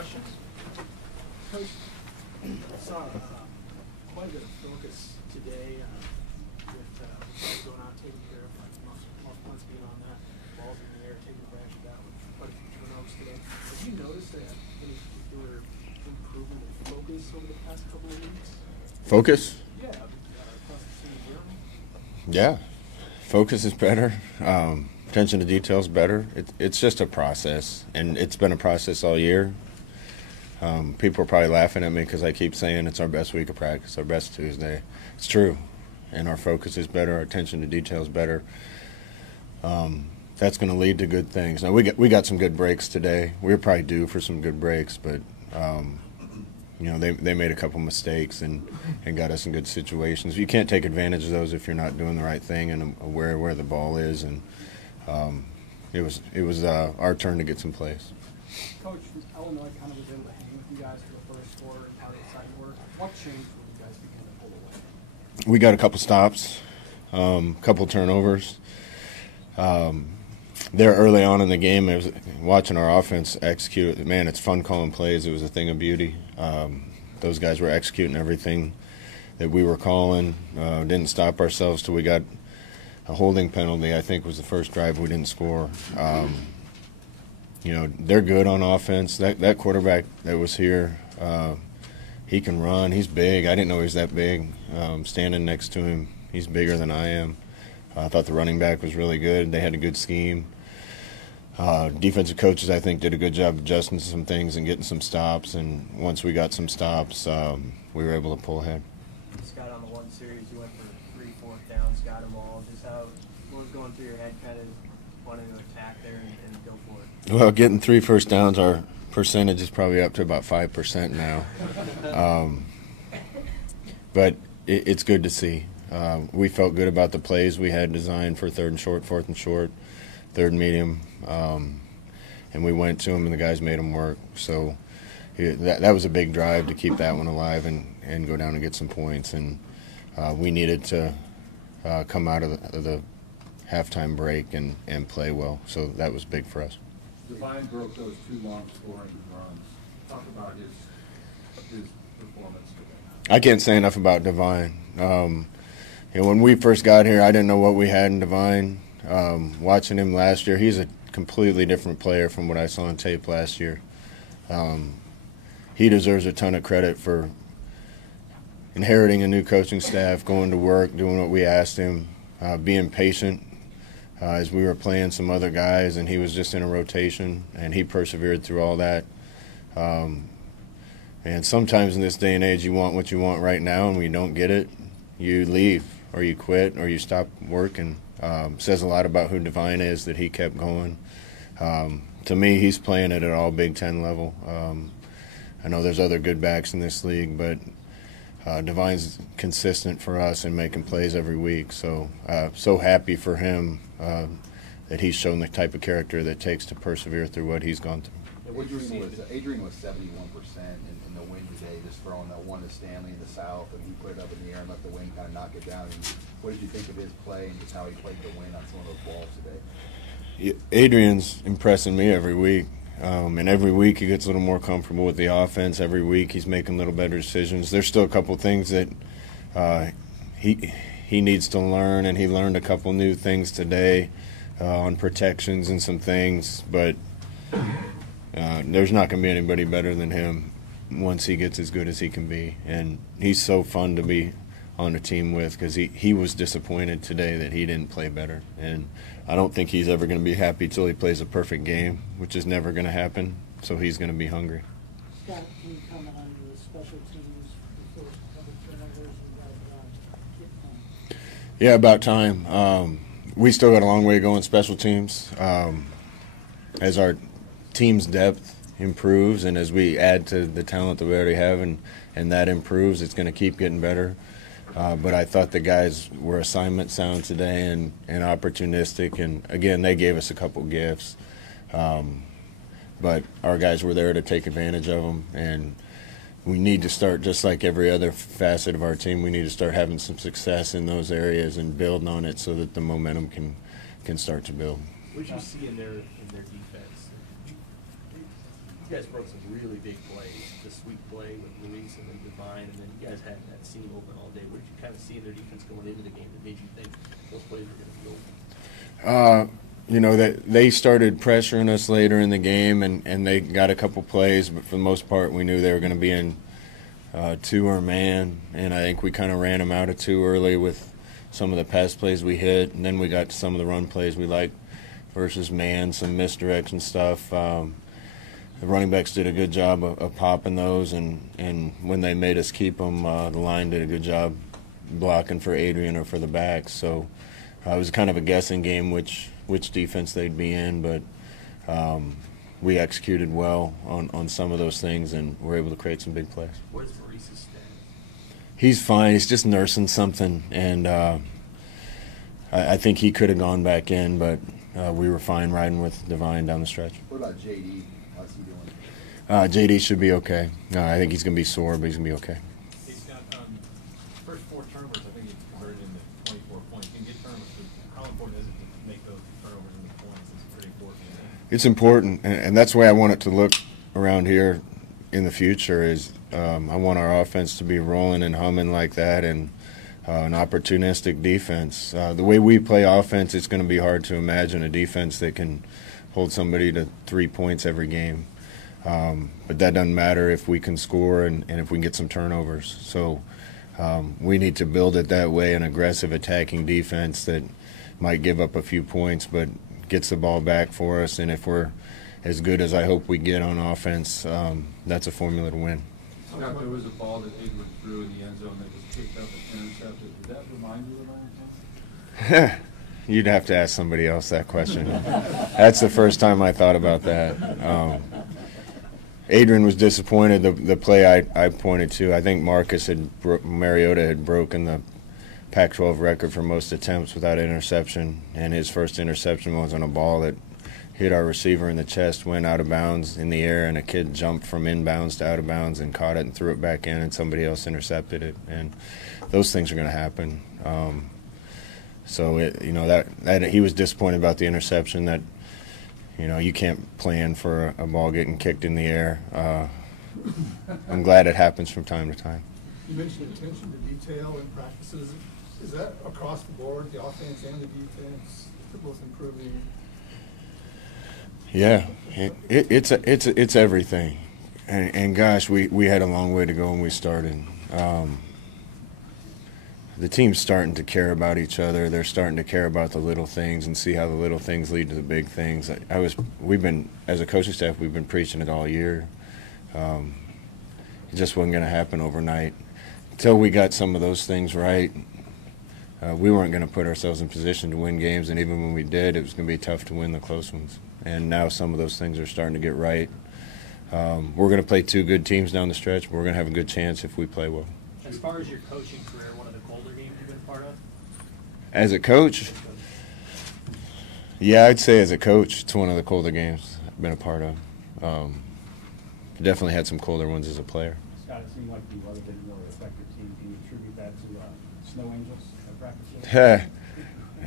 questions? Coach, I saw quite a bit of focus today with guys going out, taking care of off punts, being on that, balls in the air, taking advantage of that with quite a few turnovers today. Have you noticed that any particular improvement in focus over the past couple of weeks? Focus? Yeah, across the team here. Yeah, focus is better. Attention to detail is better. It's just a process, and it's been a process all year. People are probably laughing at me because I keep saying it's our best week of practice, our best Tuesday. It's true, and our focus is better, our attention to detail is better. That's going to lead to good things. Now, we got some good breaks today. We were probably due for some good breaks, but they made a couple mistakes and got us in good situations. You can't take advantage of those if you're not doing the right thing and aware where the ball is. And it was our turn to get some plays. Coach, Illinois kind of was able to hang with you guys for the first quarter and how they decided to work. What changed when you guys began to pull away? We got a couple stops, couple turnovers. There early on in the game, it was watching our offense execute. Man, it's fun calling plays. It was a thing of beauty. Those guys were executing everything that we were calling. Didn't stop ourselves till we got a holding penalty. I think was the first drive we didn't score. They're good on offense. That quarterback that was here, he can run. He's big. I didn't know he was that big. Standing next to him, he's bigger than I am. I thought the running back was really good. They had a good scheme. Defensive coaches, I think, did a good job adjusting some things and getting some stops. And once we got some stops, we were able to pull ahead. Scott, on the one series, you went for 3 4th downs, got them all. Just what was going through your head, kind of wanting to attack there and go for it? Well, getting 3 first downs, our percentage is probably up to about 5% now. But it's good to see. We felt good about the plays we had designed for 3rd and short, 4th and short, 3rd and medium, and we went to them and the guys made them work. So that was a big drive to keep that one alive and go down and get some points. And we needed to come out of the halftime break and play well. So that was big for us. Devine broke those 2 long scoring runs. Talk about his performance today. I can't say enough about Devine. When we first got here, I didn't know what we had in Devine. Watching him last year, he's a completely different player from what I saw on tape last year. He deserves a ton of credit for inheriting a new coaching staff, going to work, doing what we asked him, being patient as we were playing some other guys, and he was just in a rotation, and he persevered through all that. And sometimes in this day and age, you want what you want right now, and when you don't get it, you leave or you quit or you stop working. Says a lot about who Devine is that he kept going. To me, he's playing at an all Big Ten level. I know there's other good backs in this league, but Devine's consistent for us and making plays every week. So happy for him that he's shown the type of character that it takes to persevere through what he's gone through. Adrian was 71% in the win today, just throwing that one to Stanley in the south, and he put it up in the air and let the wind kind of knock it down. And what did you think of his play and just how he played the win on some of those balls today? Adrian's impressing me every week. And every week he gets a little more comfortable with the offense. Every week he's making a little better decisions. There's still a couple things that he needs to learn, and he learned a couple new things today on protections and some things. But there's not going to be anybody better than him once he gets as good as he can be. And he's so fun to be on a team with because he was disappointed today that he didn't play better. And I don't think he's ever going to be happy till he plays a perfect game, which is never going to happen. So he's going to be hungry. Scott, can you comment on the special teams before other turnovers and Yeah, about time. We still got a long way to go in special teams. As our team's depth improves and as we add to the talent that we already have and that improves, it's going to keep getting better. But I thought the guys were assignment sound today and opportunistic. And, again, they gave us a couple gifts. But our guys were there to take advantage of them. And we need to start, just like every other facet of our team, we need to start having some success in those areas and building on it so that the momentum can start to build. What did you see in their defense? you guys broke some really big plays, the sweep play with Luis and then Divine, and then you guys had that seam open all day. What did you kind of see in their defense going into the game that made you think those plays were going to be open? You know, that they started pressuring us later in the game, and they got a couple plays, but for the most part, we knew they were going to be in two or man, and I think we kind of ran them out of two early with some of the pass plays we hit, and then we got to some of the run plays we liked versus man, some misdirection stuff. The running backs did a good job of popping those, and when they made us keep them, the line did a good job blocking for Adrian or for the backs. So it was kind of a guessing game which defense they'd be in, but we executed well on some of those things and were able to create some big plays. What is Maurice's status? He's fine. He's just nursing something, and I think he could have gone back in, but we were fine riding with Divine down the stretch. What about JD? How's he doing? JD should be okay. I think he's going to be sore, but he's going to be okay. Hey, Scott, first 4 turnovers, I think it's converted into 24 points. You can get turnovers, but how important is it to make those turnovers into points? It's pretty important. It's important, and that's the way I want it to look around here in the future is I want our offense to be rolling and humming like that, and an opportunistic defense. The way we play offense, it's going to be hard to imagine a defense that can hold somebody to 3 points every game. But that doesn't matter if we can score and if we can get some turnovers. So we need to build it that way, an aggressive attacking defense that might give up a few points but gets the ball back for us. And if we're as good as I hope we get on offense, that's a formula to win. Scott, there was a ball that Edwin threw in the end zone that was picked up and intercepted. Did that remind you of anything? You'd have to ask somebody else that question. That's the first time I thought about that. Adrian was disappointed. The play I pointed to, I think Mariota had broken the Pac-12 record for most attempts without interception, and his first interception was on a ball that hit our receiver in the chest, went out of bounds in the air, and a kid jumped from inbounds to out of bounds and caught it and threw it back in, and somebody else intercepted it. And those things are going to happen. So that he was disappointed about the interception. That you can't plan for a ball getting kicked in the air. I'm glad it happens from time to time. You mentioned attention to detail in practices. Is that across the board, the offense and the defense, both improving? Yeah, it's everything, and gosh, we had a long way to go when we started. The team's starting to care about each other. They're starting to care about the little things and see how the little things lead to the big things. As a coaching staff, we've been preaching it all year. It just wasn't going to happen overnight. Until we got some of those things right, we weren't going to put ourselves in position to win games, and even when we did, it was going to be tough to win the close ones. And now some of those things are starting to get right. We're going to play 2 good teams down the stretch, but we're going to have a good chance if we play well. As far as your coaching career, one of the colder games you've been a part of? As a coach, yeah, I'd say as a coach, it's one of the colder games I've been a part of. Definitely had some colder ones as a player. Scott, it seemed like you were a bit more effective team. Can you attribute that to Snow Angels at practice?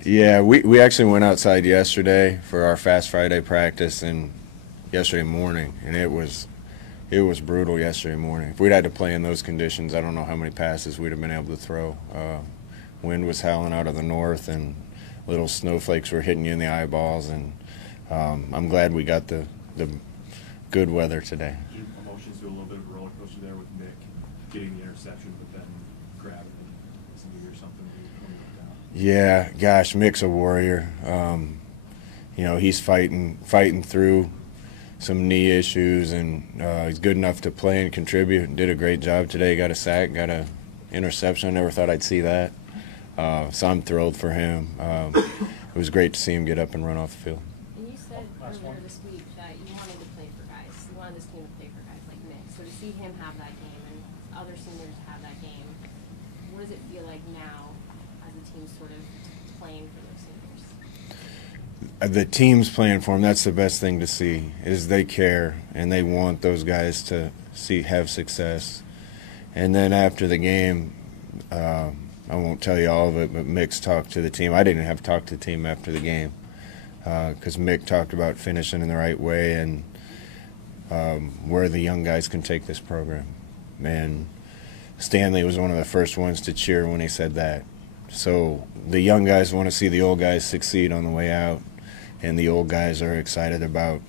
Yeah, we actually went outside yesterday for our Fast Friday practice, and yesterday morning, and it was brutal yesterday morning. If we'd had to play in those conditions, I don't know how many passes we'd have been able to throw. Wind was howling out of the north, and little snowflakes were hitting you in the eyeballs, and I'm glad we got the good weather today. Emotions do a little bit of a roller coaster there with Mick getting the interception, but then grabbing it. Something or something. Yeah, gosh, Mick's a warrior. He's fighting through some knee issues, and he's good enough to play and contribute, and did a great job today. Got a sack, got an interception. I never thought I'd see that. So I'm thrilled for him. It was great to see him get up and run off the field. And you said earlier this week that you wanted to play for guys. You wanted this team to play for guys like Nick. So to see him have that game and other seniors have that game, what does it feel like now as the team sort of playing for those seniors? The team's playing for them. That's the best thing to see, is they care and they want those guys to have success. And then after the game, I won't tell you all of it, but Mick's talked to the team. I didn't have to talk to the team after the game because Mick talked about finishing in the right way, and where the young guys can take this program. And Stanley was one of the first ones to cheer when he said that. So the young guys want to see the old guys succeed on the way out, and the old guys are excited about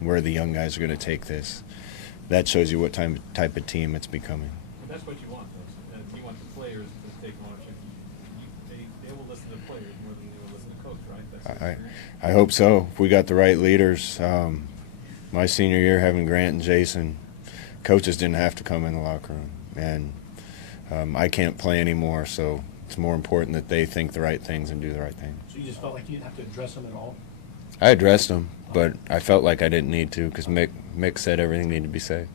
where the young guys are going to take this. That shows you what type of team it's becoming. But that's what you want, though. And you want the players to take ownership. They will listen to the players more than they will listen to coach, right? That's what I hope so. If we got the right leaders. My senior year, having Grant and Jason, coaches didn't have to come in the locker room. And I can't play anymore, so it's more important that they think the right things and do the right thing. So you just felt like you didn't have to address them at all? I addressed them, but I felt like I didn't need to because Mick said everything needed to be said.